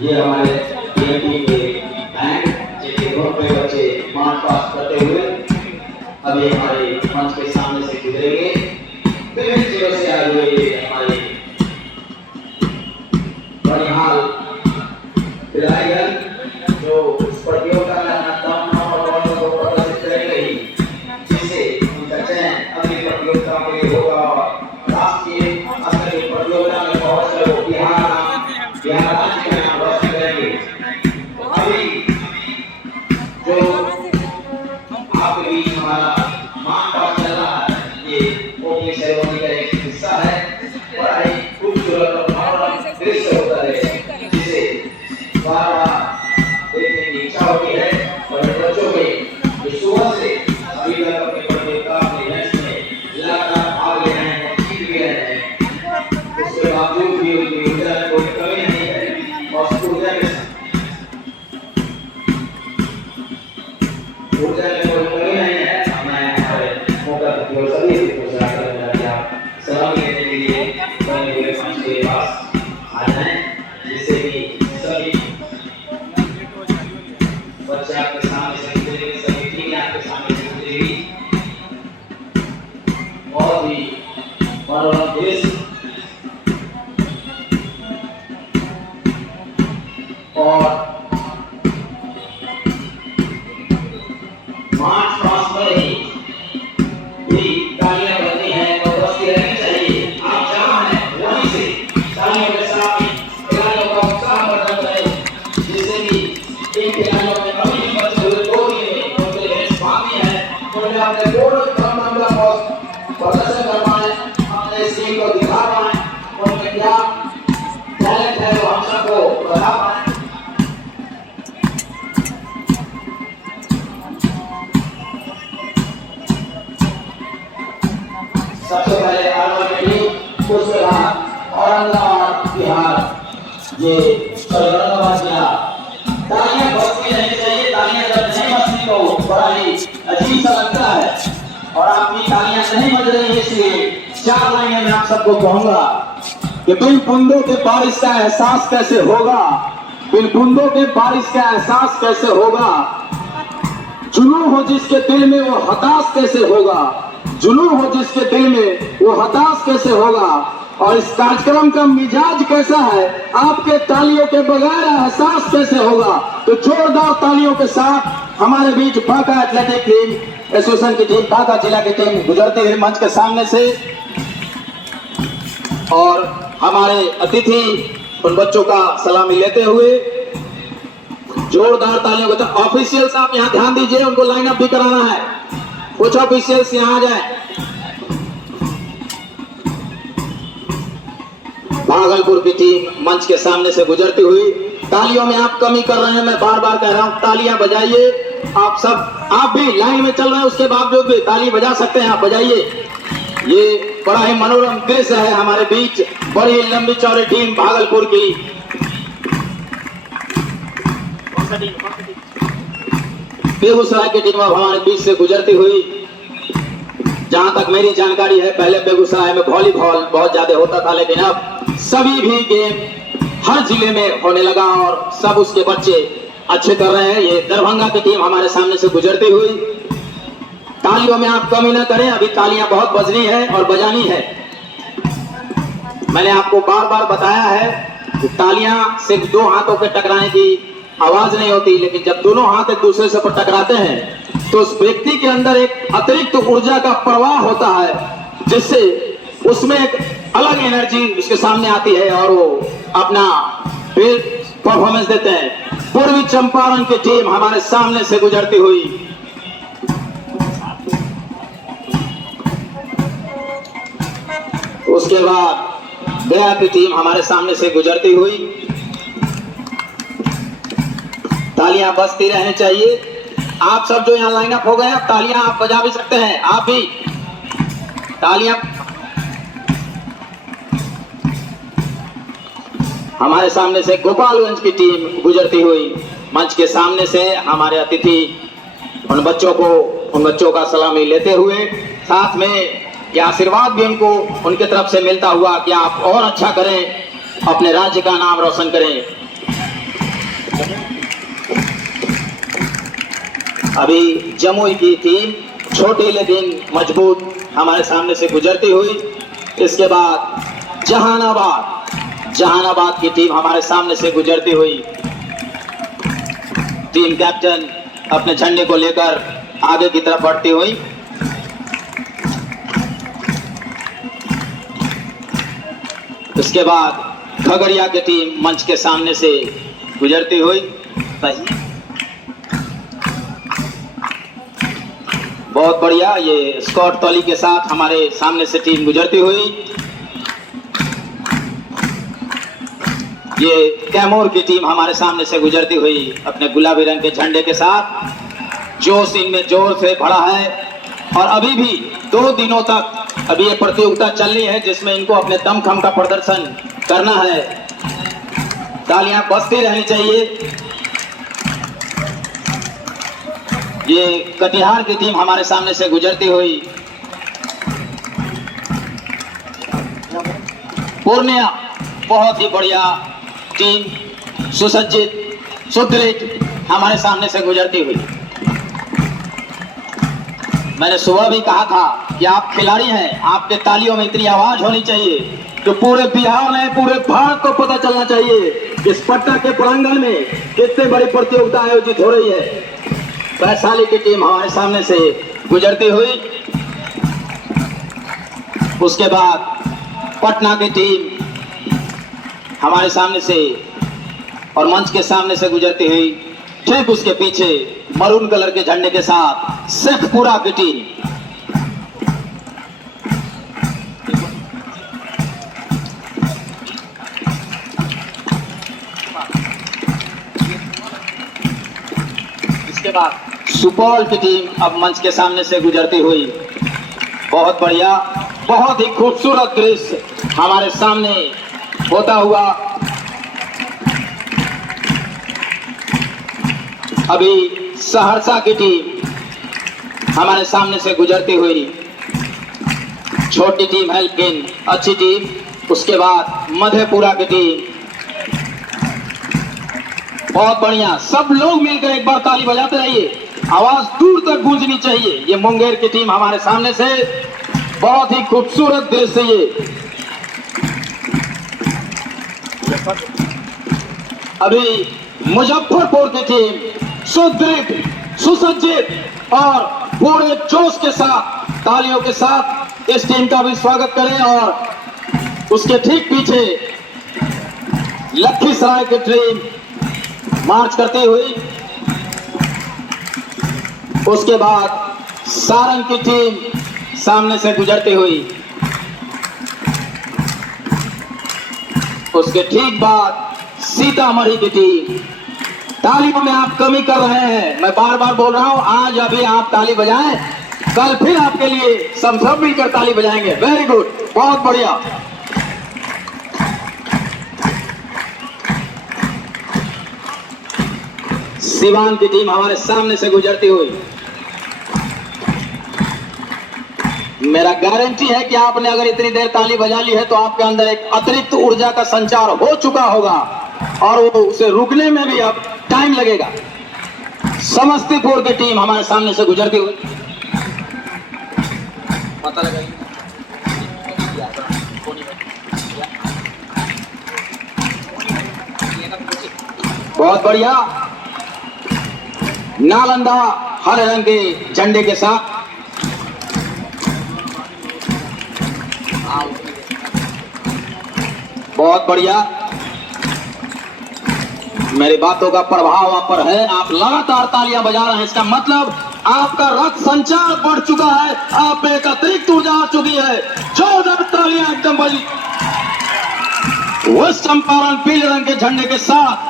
ये हमारे टीएमटी के बैंड जिनके ग्रुप में बच्चे मार्च पास करते हुए अभी हमारे मंच के सामने से गुजरेंगे। विभिन्न जिलों से आए हुए हमारे बनिहाल खिलाड़ीगण जो प्रतियोगिता में अपना दम और प्रदर्शित करेंगे, जिससे उनका चयन अगली प्रतियोगिता के लिए होगा। राष्ट्रीय स्तर की प्रतियोगिता में बहुत से लोग बिहार राज्य का नाम रोशन करेंगे। अभी जो आपके बीच हमारा मान पास चल रहा है, ये ओपनिंग सेरेमनी का एक हिस्सा है। बड़ा ही खूबसूरत और मनोरम दृश्य होता है, जिसे बार-बार देखने की इच्छा होती है। और बच्चों के सुबह से अभी तक अपनी प्रतियोगिता में लगातार भाग ले रहे हैं और जीत भी रहे हैं। उसके बावजूद भी उनकी ऊर्जा में कोई कमी नहीं है और ऊर्जा में कोई कमी नहीं है। मैं हमारे मौका पर सभी को सलामी देने के लिए बने हुए मंच के पास आ जाएं, जिससे कि सभी बच्चे आपके सामने से गुजरेंगे, सभी टीमें आपके सामने से गुजरेगी। बहुत ही मनोरम दृश्य और मार्च पास में ही भी तालियां बजनी है और बजती रहनी चाहिए। आप जहां हैं वहीं से तालियों के साथ खिलाड़ियों का उत्साह वर्धन करें, जिससे कि इन खिलाड़ियों में अभी भी बचे हुए 2 दिन में उनके रेस बाकी है, उन्हें अपने पूर्ण क्षमता का प्रदर्शन कर पाए, अपने स्किल को दिखा पाए, उनमें क्या टैलेंट है वो हम सबको बता पाए। सबसे पहले आरवाल की टीम, उसके बाद औरंगाबाद बिहार, ये औरंगाबाद बिहार। तालियां बजती रहनी चाहिए, तालियां जब नहीं बजती तो बड़ा ही अजीब सा लगता है। और आपकी तालियां नहीं बज रही है, इसलिए 4 लाइनें मैं आप सबको कहूंगा कि बिन बूंदों के बारिश का एहसास कैसे होगा, बिन बूंदों के बारिश का एहसास कैसे होगा, जुनून हो जिसके दिल में वो हताश कैसे होगा, जुनून हो जिसके दिल में वो हताश कैसे होगा। और इस कार्यक्रम का मिजाज कैसा है, आपके तालियों के बगैर एहसास कैसे होगा। तो जोरदार तालियों के साथ हमारे बीच बांका एथलेटिक टीम एसोसिएशन की टीम, बांका जिला की टीम गुजरते हुए मंच के सामने से, और हमारे अतिथि उन बच्चों का सलामी लेते हुए जोरदार तालियों के साथ। ऑफिशियल्स आप यहाँ ध्यान दीजिए, उनको लाइन अप भी कराना है। कुछ ऑफिशियल्स यहाँ आ जाए। भागलपुर की टीम मंच के सामने से गुजरती हुई, तालियों में आप कमी कर रहे हैं, मैं बार बार कह रहा हूं, तालियां बजाइए। आप सब, आप भी लाइन में चल रहे हैं, उसके बावजूद भी ताली बजा सकते हैं, आप बजाइए। ये बड़ा ही मनोरम दृश्य है। हमारे बीच बड़ी लंबी चौड़ी टीम भागलपुर की, बेगूसराय की टीम अब हमारे बीच से गुजरती हुई। जहां तक मेरी जानकारी है, पहले बेगूसराय में वॉलीबॉल बहुत ज्यादा होता था, लेकिन अब सभी भी गेम हर जिले में होने लगा और सब उसके बच्चे अच्छे कर रहे हैं। ये दरभंगा की टीम हमारे सामने से गुजरती हुई। तालियों में आप कमी ना करें, अभी तालियां बहुत बजनी है और बजानी है। मैंने आपको बार बार बताया है कि तालियां सिर्फ 2 हाथों के टकराने की आवाज नहीं होती, लेकिन जब दोनों हाथ एक दूसरे से टकराते हैं तो उस व्यक्ति के अंदर एक अतिरिक्त ऊर्जा का प्रवाह होता है, जिससे उसमें एक अलग एनर्जी उसके सामने आती है और वो अपना परफॉर्मेंस देते हैं। पूर्वी चंपारण की टीम हमारे सामने से गुजरती हुई, उसके बाद गया की टीम हमारे सामने से गुजरती हुई। तालियां बजती रहनी चाहिए। आप सब जो यहाँ लाइन अप हो गए, तालियां आप बजा भी सकते हैं, आप भी तालियां। हमारे सामने से गोपालगंज की टीम गुजरती हुई, मंच के सामने से हमारे अतिथि उन बच्चों का सलामी लेते हुए, साथ में ये आशीर्वाद भी उनको उनके तरफ से मिलता हुआ कि आप और अच्छा करें, अपने राज्य का नाम रोशन करें। अभी जमुई की टीम छोटी लेकिन मजबूत हमारे सामने से गुजरती हुई। इसके बाद जहानाबाद की टीम हमारे सामने से गुजरती हुई। टीम कैप्टन अपने झंडे को लेकर आगे की तरफ बढ़ती हुई। इसके बाद खगड़िया की टीम मंच के सामने से गुजरती हुई। बहुत बढ़िया, ये स्कॉट टॉली के साथ हमारे सामने से टीम गुजरती हुई। ये कैमूर की टीम हमारे सामने से गुजरती हुई अपने गुलाबी रंग के झंडे के साथ। जोश इनमें जोर से भरा है और अभी भी 2 दिनों तक अभी ये प्रतियोगिता चल रही है जिसमें इनको अपने दमखम का प्रदर्शन करना है। तालियां बजती रहनी चाहिए। ये कटिहार की टीम हमारे सामने से गुजरती हुई। पूर्णिया बहुत ही बढ़िया टीम, सुसज्जित सुदृढ़ हमारे सामने से गुजरती हुई। मैंने सुबह भी कहा था कि आप खिलाड़ी हैं, आपके तालियों में इतनी आवाज होनी चाहिए तो पूरे बिहार में, पूरे भारत को पता चलना चाहिए इस पटना के प्रांगण में कितनी बड़ी प्रतियोगिता आयोजित हो रही है। वैशाली की टीम हमारे सामने से गुजरती हुई। उसके बाद पटना की टीम हमारे सामने से और मंच के सामने से गुजरती हुई। ठीक उसके पीछे मरून कलर के झंडे के साथ शेखपुरा की टीम। इसके बाद सुपौल की टीम अब मंच के सामने से गुजरती हुई। बहुत बढ़िया, बहुत ही खूबसूरत दृश्य हमारे सामने होता हुआ। अभी सहरसा की टीम हमारे सामने से गुजरती हुई। छोटी टीम है लेकिन अच्छी टीम। उसके बाद मधेपुरा की टीम। बहुत बढ़िया, सब लोग मिलकर एक बार ताली बजाते रहिए, आवाज दूर तक गूंजनी चाहिए। ये मुंगेर की टीम हमारे सामने से, बहुत ही खूबसूरत दृश्य ये। अभी मुजफ्फरपुर की टीम सुदृढ़ सुसज्जित और पूरे जोश के साथ तालियों के साथ इस टीम का भी स्वागत करें। और उसके ठीक पीछे लखीसराय की टीम मार्च करती हुई। उसके बाद सारंग की टीम सामने से गुजरती हुई। उसके ठीक बाद सीतामढ़ी की टीम। तालियों में आप कमी कर रहे हैं, मैं बार बार बोल रहा हूं। आज अभी आप ताली बजाएं, कल फिर आपके लिए सब मिलकर ताली बजाएंगे। वेरी गुड, बहुत बढ़िया। सिवान की टीम हमारे सामने से गुजरती हुई। मेरा गारंटी है कि आपने अगर इतनी देर ताली बजा ली है तो आपके अंदर एक अतिरिक्त ऊर्जा का संचार हो चुका होगा और वो उसे रुकने में भी अब टाइम लगेगा। समस्तीपुर की टीम हमारे सामने से गुजरती हुई। पता लगा बहुत बढ़िया। नालंदा हरे रंग के झंडे के साथ। बहुत बढ़िया, मेरी बातों का प्रभाव आप पर है। आप लगातार तालियां बजा रहे हैं, इसका मतलब आपका रक्त संचार बढ़ चुका है, आप में एक अतिरिक्त ऊर्जा आ चुकी है। जोरदार तालियां एकदम बजी। वेस्ट चंपारण पीले रंग के झंडे के साथ।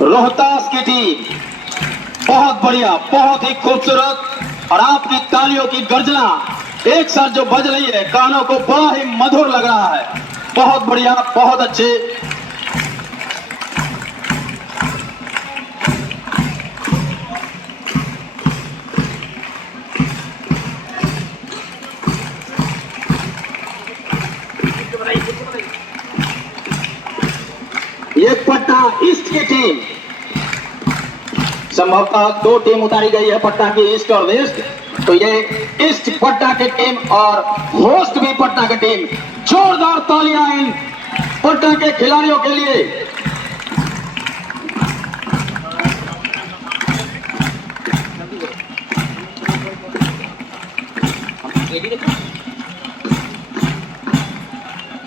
रोहतास की टीम बहुत बढ़िया, बहुत ही खूबसूरत। और आपकी तालियों की गर्जना एक साथ जो बज रही है, कानों को बड़ा ही मधुर लग रहा है। बहुत बढ़िया, बहुत अच्छे। ईस्ट की टीम, संभवतः 2 टीम उतारी गई है पटना की, ईस्ट और वेस्ट। तो ये ईस्ट पटना की टीम और होस्ट भी पटना की टीम। जोरदार तालियां इन पटना के खिलाड़ियों के लिए।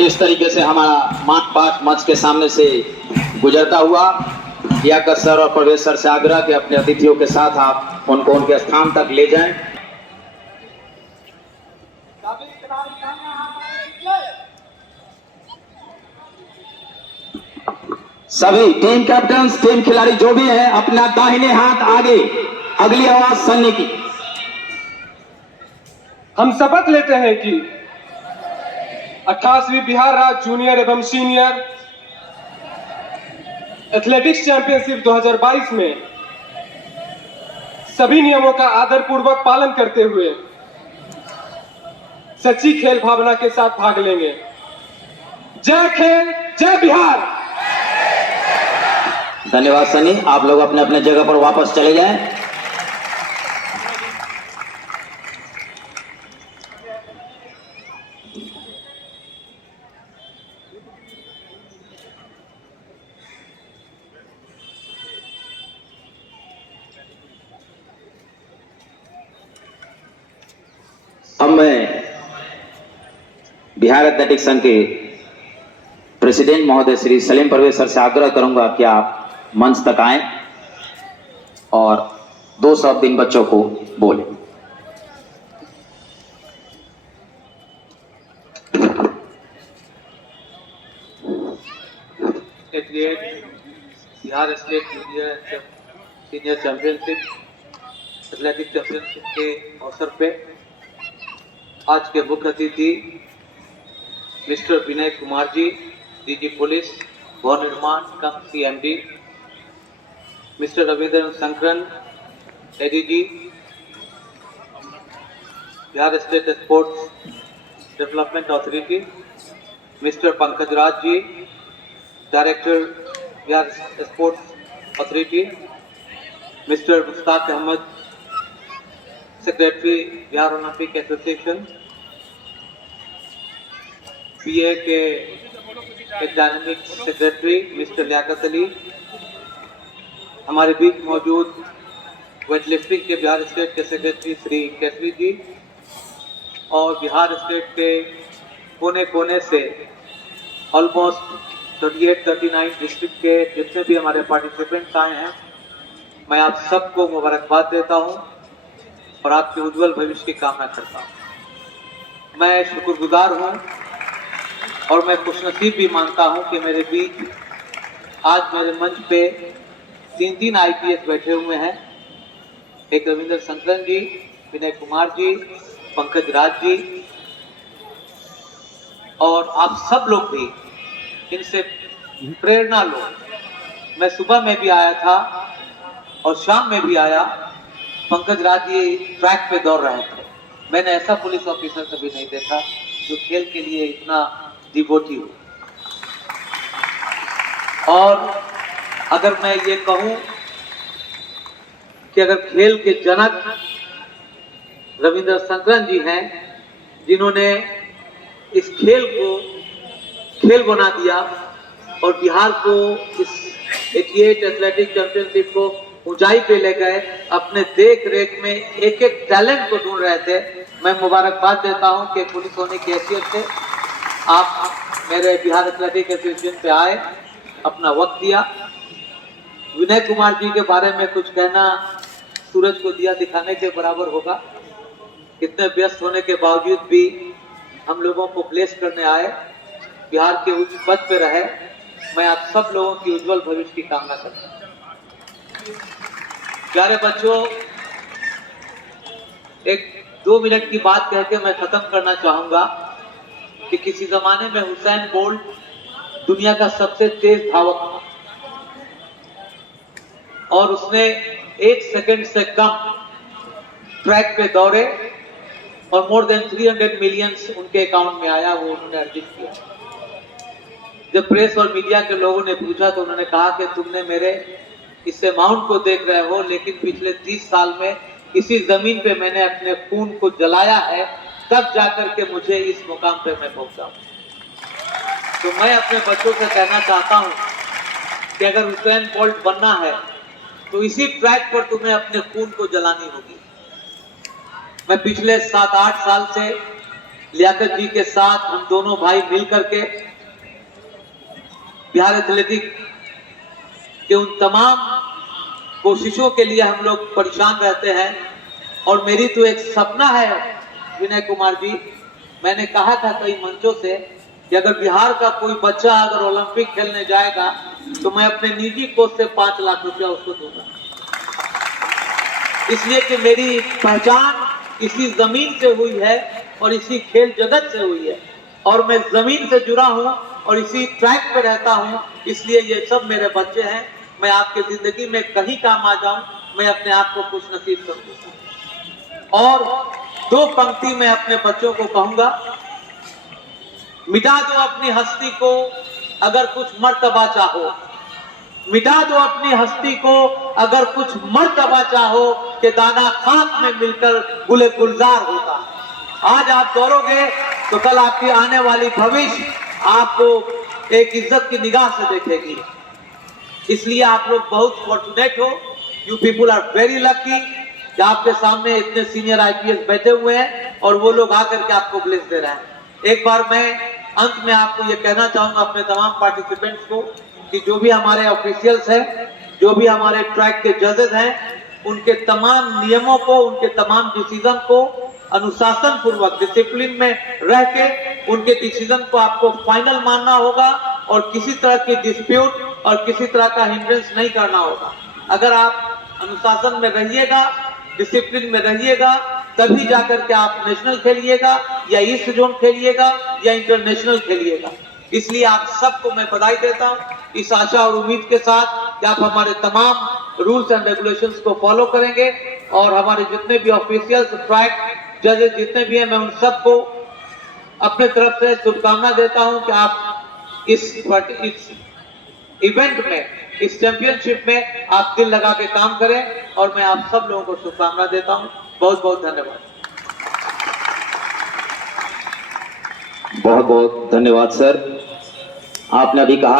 इस तरीके से हमारा मार्च पास्ट मंच के सामने से गुजरता हुआ लियाकत सर और प्रवेश सर से आग्रह कि अपने अतिथियों के साथ आप उनको उनके स्थान तक ले जाएं। सभी टीम कैप्टन, टीम खिलाड़ी जो भी हैं, अपना दाहिने हाथ आगे। अगली आवाज सन्नी की। हम शपथ लेते हैं कि 28वीं बिहार राज्य जूनियर एवं सीनियर एथलेटिक्स चैंपियनशिप 2022 में सभी नियमों का आदरपूर्वक पालन करते हुए सच्ची खेल भावना के साथ भाग लेंगे। जय खेल, जय बिहार। धन्यवाद सनी। आप लोग अपने अपने जगह पर वापस चले जाएं। अब मैं बिहार एथलेटिक्स संघ के प्रेसिडेंट महोदय श्री सलीम परवेज सर से आग्रह करूंगा कि आप मंच तक आएं और 2 शब्द इन बच्चों को बोलें। Bihar state junior senior championship athletic championship के अवसर पे आज के मुख्य अतिथि mister Vinay Kumar ji, DG police भवन निर्माण cum CMD, mister Ravindra Shankaran ADG, Bihar state sports development authority, mister Pankaj Raj ji, director Bihar sports authority, mister Mushtaq Ahmad, secretary Bihar Olympic association, PA के dynamic secretary mister Liyaqat Ali, हमारे बीच मौजूद वेटलिफ्टिंग के बिहार स्टेट के सेक्रेटरी श्री केसरी जी, और बिहार स्टेट के कोने कोने से ऑलमोस्ट 38-39 डिस्ट्रिक्ट के जितने भी हमारे पार्टिसिपेंट्स आए हैं, मैं आप सबको मुबारकबाद देता हूं और आपके उज्जवल भविष्य की कामना करता हूं। मैं शुक्रगुजार हूं और मैं खुशनसीब भी मानता हूं कि मेरे बीच आज मेरे मंच पे 3 IPS बैठे हुए हैं। एक रविंद्र शंकरन जी, विनय कुमार जी, पंकज राज जी, और आप सब लोग भी इनसे प्रेरणा लो। मैं सुबह में भी आया था और शाम में भी आया। पंकज राज जी ट्रैक पे दौड़ रहे थे। मैंने ऐसा पुलिस ऑफिसर कभी नहीं देखा जो खेल के लिए इतना डिवोटी हो। और अगर मैं ये कहूं कि अगर खेल के जनक रविंद्र शंकरन जी हैं, जिन्होंने इस खेल को खेल बना दिया और बिहार को इस 88 एथलेटिक चैंपियनशिप को ऊंचाई पे ले गए, अपने देख रेख में एक एक टैलेंट को ढूंढ रहे थे। मैं मुबारकबाद देता हूं कि पुलिस होने की हैसियत से आप मेरे बिहार एथलेटिक एसोसिएशन पे आए, अपना वक्त दिया। विनय कुमार जी के बारे में कुछ कहना सूरज को दिया दिखाने के बराबर होगा। इतने व्यस्त होने के बावजूद भी हम लोगों को प्लेस करने आए, बिहार के उच्च पद पे रहे। मैं आप सब लोगों की उज्जवल भविष्य की कामना करता हूँ। प्यारे बच्चों, 1-2 मिनट की बात कह के मैं खत्म करना चाहूंगा कि किसी जमाने में हुसैन बोल्ट दुनिया का सबसे तेज धावक था और उसने 1 सेकंड से कम ट्रैक पे दौड़े और मोर देन 300 मिलियंस उनके अकाउंट में आया, वो उन्होंने अर्जित किया। जब प्रेस और मीडिया के लोगों ने पूछा तो उन्होंने कहा कि तुमने मेरे इस अमाउंट को देख रहे हो, लेकिन पिछले 30 साल में इसी जमीन पे मैंने अपने खून को जलाया है, तब जाकर के मुझे इस मुकाम पे मैं पहुंचा हूं। तो मैं अपने बच्चों से कहना चाहता हूं कि अगर हुसैन बोल्ट बनना है तो इसी ट्रैक पर तुम्हें अपने खून को जलानी होगी। मैं पिछले 7-8 साल से लियाकत जी के साथ हम दोनों भाई मिल करके बिहार एथलेटिक के उन तमाम कोशिशों के लिए हम लोग परेशान रहते हैं। और मेरी तो एक सपना है विनय कुमार जी, मैंने कहा था कई मंचों से कि अगर बिहार का कोई बच्चा अगर ओलंपिक खेलने जाएगा तो मैं अपने निजी कोष से 5 लाख रुपया उसको दूंगा, इसलिए कि मेरी पहचान इसी जमीन से हुई है और इसी खेल जगत से हुई है और मैं जमीन से जुड़ा हूं और इसी ट्रैक पे रहता हूं, इसलिए ये सब मेरे बच्चे हैं। मैं आपकी जिंदगी में कहीं काम आ जाऊं, मैं अपने आप को खुश नसीब समझूंगा। और 2 पंक्ति मैं अपने बच्चों को कहूंगा, मिटा दो अपनी हस्ती को अगर कुछ मर्तबा चाहो, मिटा दो अपनी हस्ती को अगर कुछ मर्तबा चाहो, कि दाना खाक में मिलकर गुले गुलजार होता। आज आप दौड़ोगे तो कल आपकी आने वाली भविष्य आपको एक इज्जत की निगाह से देखेगी। इसलिए आप लोग बहुत फॉर्चुनेट हो, you people are very lucky कि आपके सामने इतने सीनियर आईपीएस बैठे हुए हैं और वो लोग आकर के आपको ब्लेस दे रहे हैं। एक बार मैं अंत में आपको ये कहना चाहूंगा अपने तमाम पार्टिसिपेंट्स को कि जो भी हमारे ऑफिशियल्स हैं, जो भी हमारे ट्रैक के जजेस हैं, उनके तमाम नियमों को, उनके तमाम डिसीजन को अनुशासन पूर्वक डिसिप्लिन में रह के उनके डिसीजन को आपको फाइनल मानना होगा और किसी तरह की डिस्प्यूट और किसी तरह का हिंड्रेंस नहीं करना होगा। अगर आप अनुशासन में रहिएगा, डिसिप्लिन में रहिएगा, तभी जाकर के आप नेशनल खेलिएगा या ईस्ट जोन खेलिएगा या इंटरनेशनल खेलिएगा। इसलिए आप सबको मैं बधाई देता हूं, इस आशा और उम्मीद के साथ कि आप हमारे तमाम रूल्स एंड रेगुलेशंस को फॉलो करेंगे और हमारे जितने भी ऑफिशियल्स, ट्रैक जजेस जितने भी हैं, मैं उन सबको अपने तरफ से शुभकामना देता हूं कि आप इस इवेंट में, इस चैंपियनशिप में आप दिल लगा के काम करें और मैं आप सब लोगों को शुभकामना देता हूं। बहुत बहुत धन्यवाद। बहुत बहुत धन्यवाद सर। आपने अभी कहा